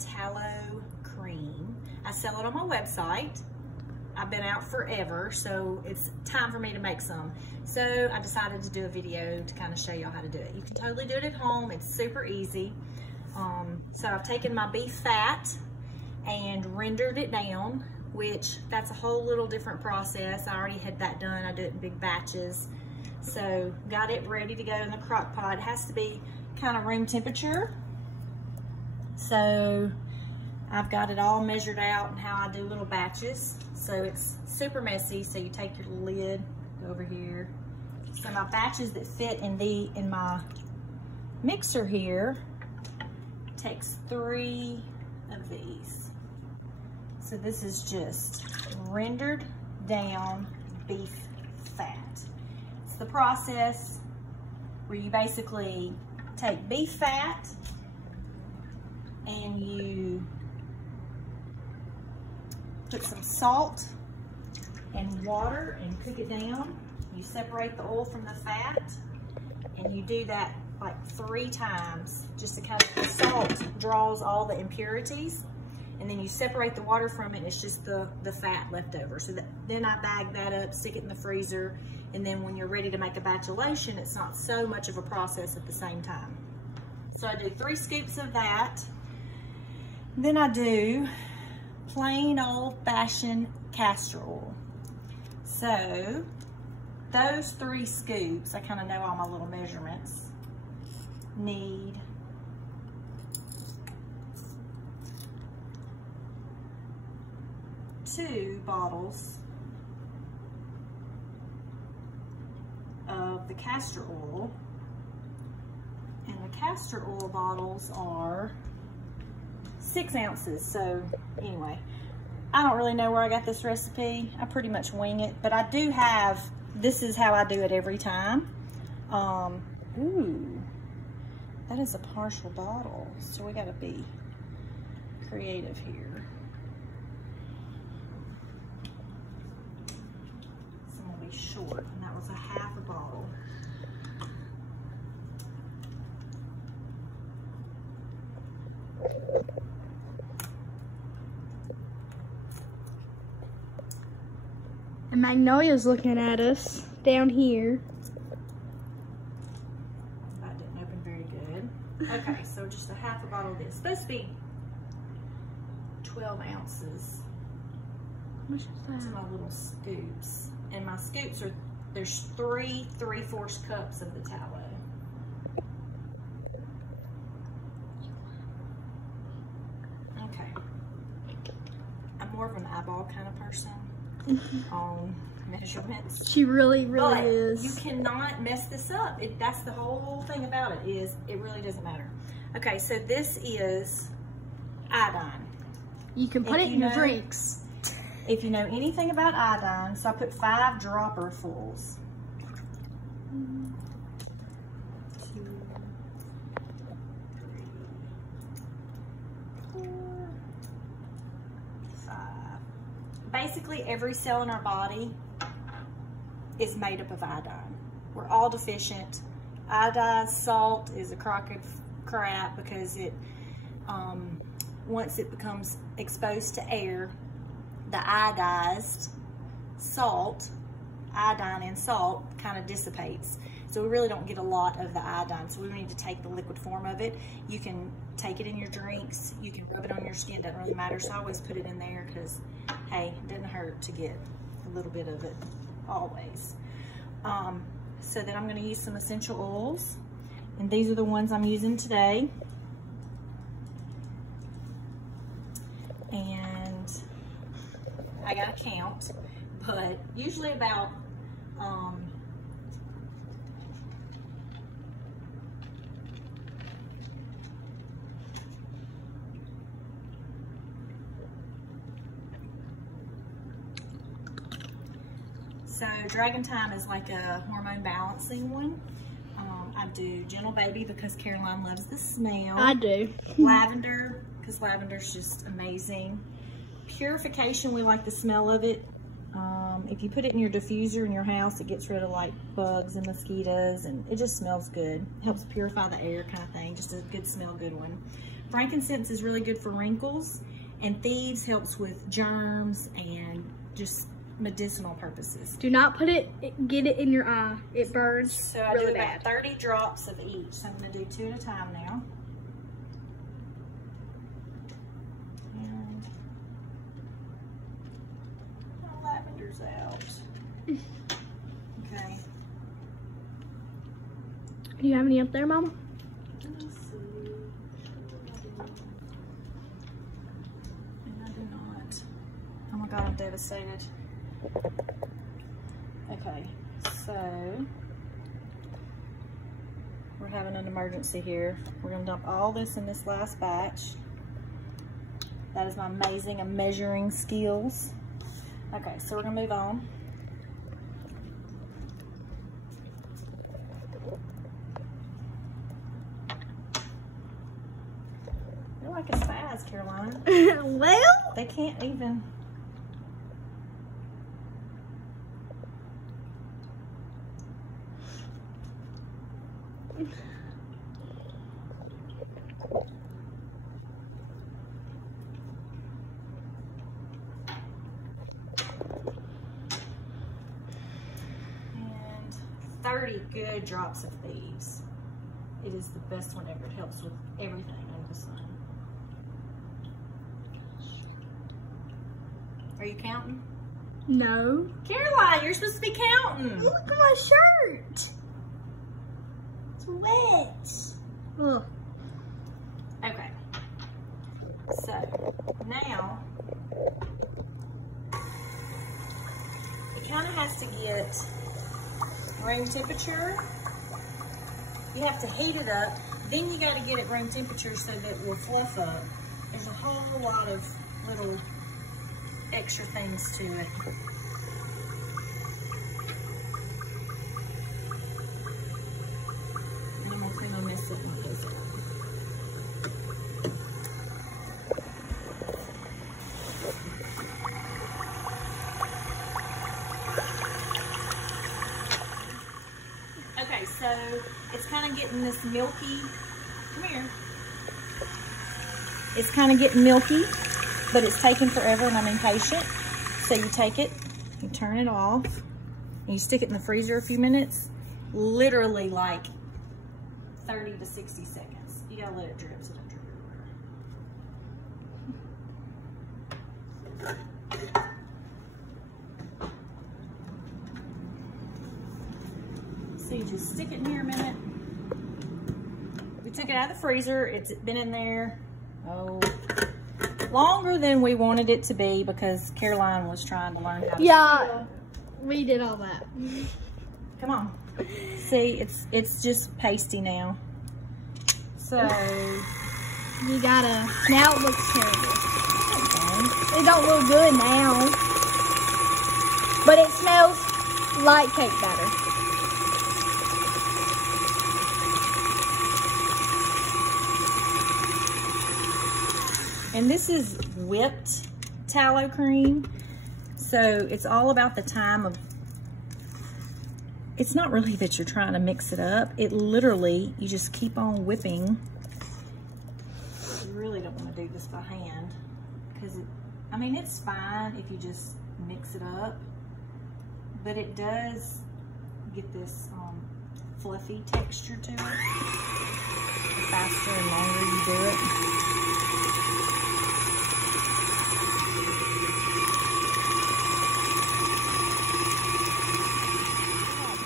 Tallow cream. I sell it on my website. I've been out forever, so it's time for me to make some. So I decided to do a video to kind of show y'all how to do it. You can totally do it at home. It's super easy. So I've taken my beef fat and rendered it down, which that's a whole little different process. I already had that done. I do it in big batches. So got it ready to go in the crock pot. It has to be kind of room temperature. So I've got it all measured out and how I do little batches. So it's super messy. So you take your lid, go over here. So my batches that fit in my mixer here takes 3 of these. So this is just rendered down beef fat. It's the process where you basically take beef fat and you put some salt and water and cook it down. You separate the oil from the fat, and you do that like 3 times just to kind of, the salt draws all the impurities, and then you separate the water from it, and it's just the fat left over. So then I bag that up, stick it in the freezer, and then when you're ready to make a batch of lotion, it's not so much of a process at the same time. So I do 3 scoops of that. Then I do plain old-fashioned castor oil. So those 3 scoops, I kind of know all my little measurements, need 2 bottles of the castor oil, and the castor oil bottles are 6 ounces. So anyway, I don't really know where I got this recipe. I pretty much wing it, but I do have, this is how I do it every time. Ooh, that is a partial bottle, so we gotta be creative here. So I'm gonna be short, and that was a half a bottle. And Magnolia's looking at us down here. That didn't open very good. Okay, so just a half a bottle of this. It's supposed to be 12 ounces. How much is These are that? my little scoops. And my scoops are, there's 3 3/4 cups of the tallow. Okay. I'm more of an eyeball kind of person on measurements. She really But is. you cannot mess this up. That's the whole thing about it, is it really doesn't matter. Okay, so this is iodine. You can put it in your drinks. If you know anything about iodine, so I put 5 dropperfuls. 1, 2, 3, 4, 5. Basically, every cell in our body is made up of iodine. We're all deficient. Iodized salt is a crock of crap because it, once it becomes exposed to air, the iodized salt, iodine in salt, kind of dissipates. So we really don't get a lot of the iodine. So we need to take the liquid form of it. You can take it in your drinks. You can rub it on your skin. Doesn't really matter. So I always put it in there because, hey, it doesn't hurt to get a little bit of it always. So then I'm going to use some essential oils. And these are the ones I'm using today. And I gotta count, but usually about so Dragon Time is like a hormone balancing one. I do Gentle Baby because Caroline loves the smell. I do. Lavender, because lavender's just amazing. Purification, we like the smell of it. If you put it in your diffuser in your house, it gets rid of like bugs and mosquitoes, and it just smells good. Helps purify the air kind of thing. Just a good smell, good one. Frankincense is really good for wrinkles, and thieves helps with germs and just medicinal purposes. Do not get it in your eye. It burns So I really do bad. about 30 drops of each. So I'm gonna do 2 at a time now. And my lavender's out. Okay. Do you have any up there, Mama? Let's see. And I do not. Oh my God, I'm devastated. Okay, so we're having an emergency here. We're gonna dump all this in this last batch. That is my amazing measuring skills. Okay, so we're gonna move on. They're like as fast, Caroline. Well, They can't even. And 30 good drops of thieves. It is the best one ever. It helps with everything under the sun. Are you counting? no. Caroline, you're supposed to be counting. Look at my shirt. It's wet. Ugh. Okay. So now it kind of has to get room temperature. You have to heat it up. Then you got to get it room temperature so that it will fluff up. There's a whole lot of little extra things to it. And I'm going to mess it when it goes out. Okay, so it's kind of getting this milky. Come here. It's kind of getting milky, but it's taking forever and I'm impatient. So you take it, you turn it off, and you stick it in the freezer a few minutes, literally like 30 to 60 seconds. You gotta let it drip so it don't drip everywhere. So you just stick it in here a minute. We took it out of the freezer. It's been in there, longer than we wanted it to be because Caroline was trying to learn how to seal. We did all that. Come on. See, it's just pasty now. So You gotta, now it looks terrible. okay. It don't look good now. But it smells like cake batter. And this is whipped tallow cream. So it's all about the time of, it's not really that you're trying to mix it up. It literally, you just keep on whipping. You really don't want to do this by hand because I mean, it's fine if you just mix it up, but it does get this fluffy texture to it. The faster and longer you do it.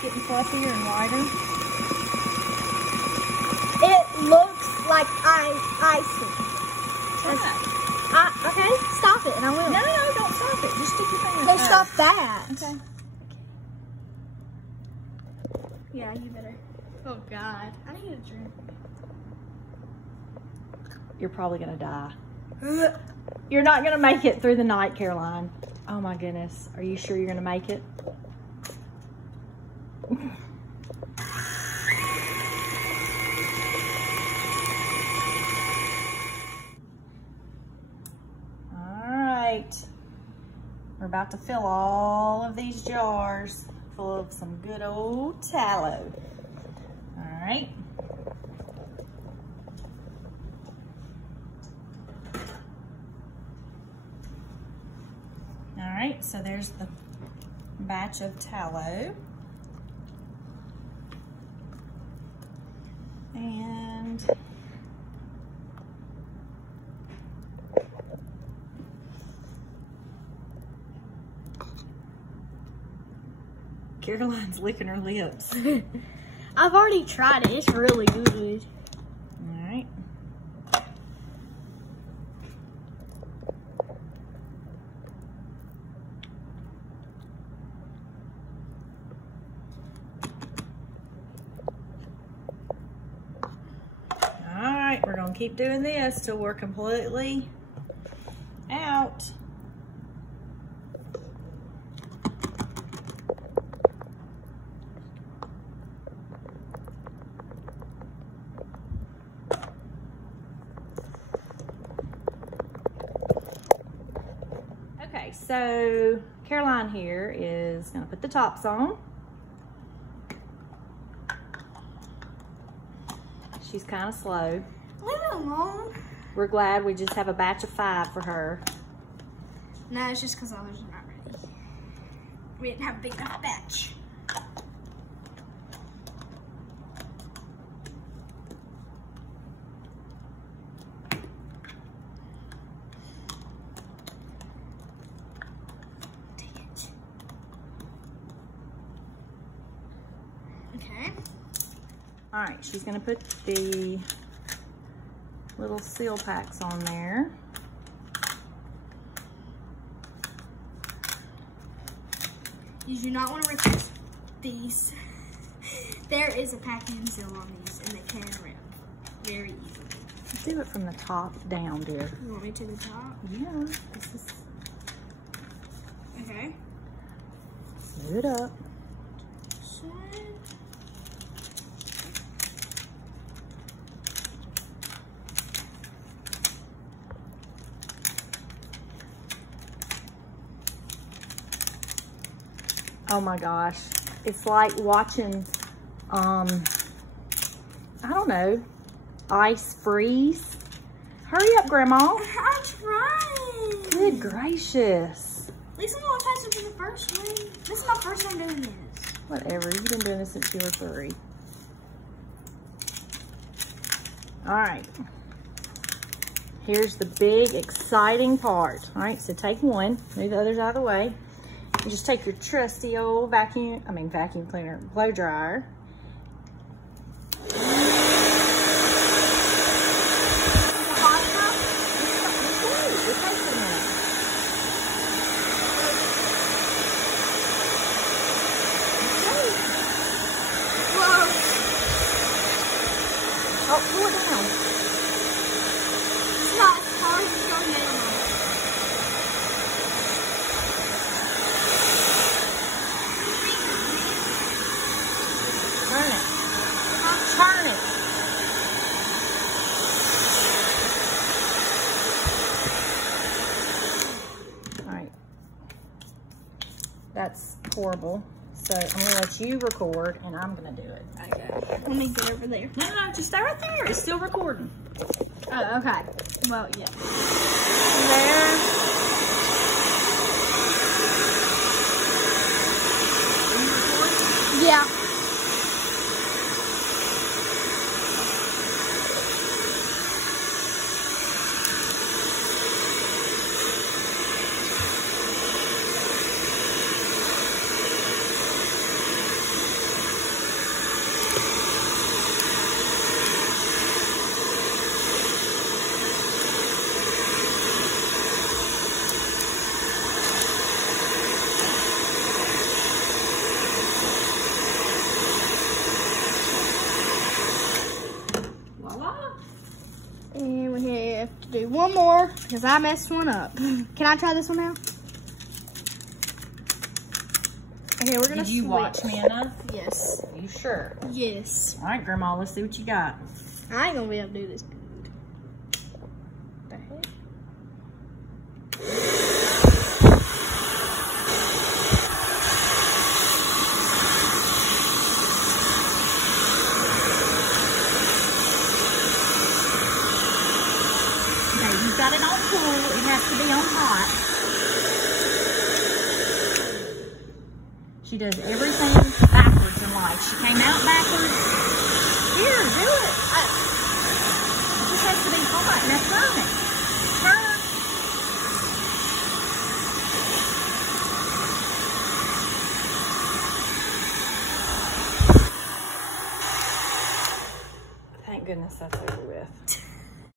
Getting fluffier and whiter. It looks like icing. Okay, stop it and I will. No, don't stop it. Just stick your finger in No, it. stop that. Okay. Yeah, you better. Oh God, I need a drink. You're probably gonna die. You're not gonna make it through the night, Caroline. Oh my goodness. Are you sure you're gonna make it? We're about to fill all of these jars full of some good old tallow. All right. right, so there's the batch of tallow. And Caroline's licking her lips. I've already tried it. It's really good. All right. All right, we're gonna keep doing this till we're completely out. Okay, so Caroline here is gonna put the tops on. She's kind of slow. Leave it alone. We're glad we just have a batch of 5 for her. No, it's just because I was not ready. We didn't have a big enough batch. Okay. All right, she's gonna put the little seal packs on there. You do not want to rip these. There is a packing seal on these, and they can rip very easily. Do it from the top down, dear. You want me to the top? Yeah, this is. Okay. Smooth it up. Oh my gosh, it's like watching, I don't know, ice freeze. Hurry up, Grandma. I'm trying. Good gracious. At least I'm not faster than the first one. This is my first time doing this. Whatever, you've been doing this since you were 3. All right. Here's the big, exciting part. All right, so take one, move the others out of the way. You just take your trusty old vacuum cleaner, blow dryer. Oh, pull it down. It's not as hard as your nail. Turn it. Turn it. All right. That's horrible. So I'm gonna let you record and I'm gonna do it. Okay. Let me get over there. No, just stay right there. It's still recording. Oh, okay. Well, yeah. There. Yeah. And we have to do one more because I messed one up. Can I try this one now? Okay, we're gonna Did you switch. watch me enough? Yes. Are you sure? Yes. All right, Grandma, let's see what you got. I ain't gonna be able to do this good. The heck? Okay, you've got it on full. It has to be on hot. She does everything backwards in life. She came out backwards. Here, do it. It just has to be hot. Now turn it. Turn. Thank goodness that's over with.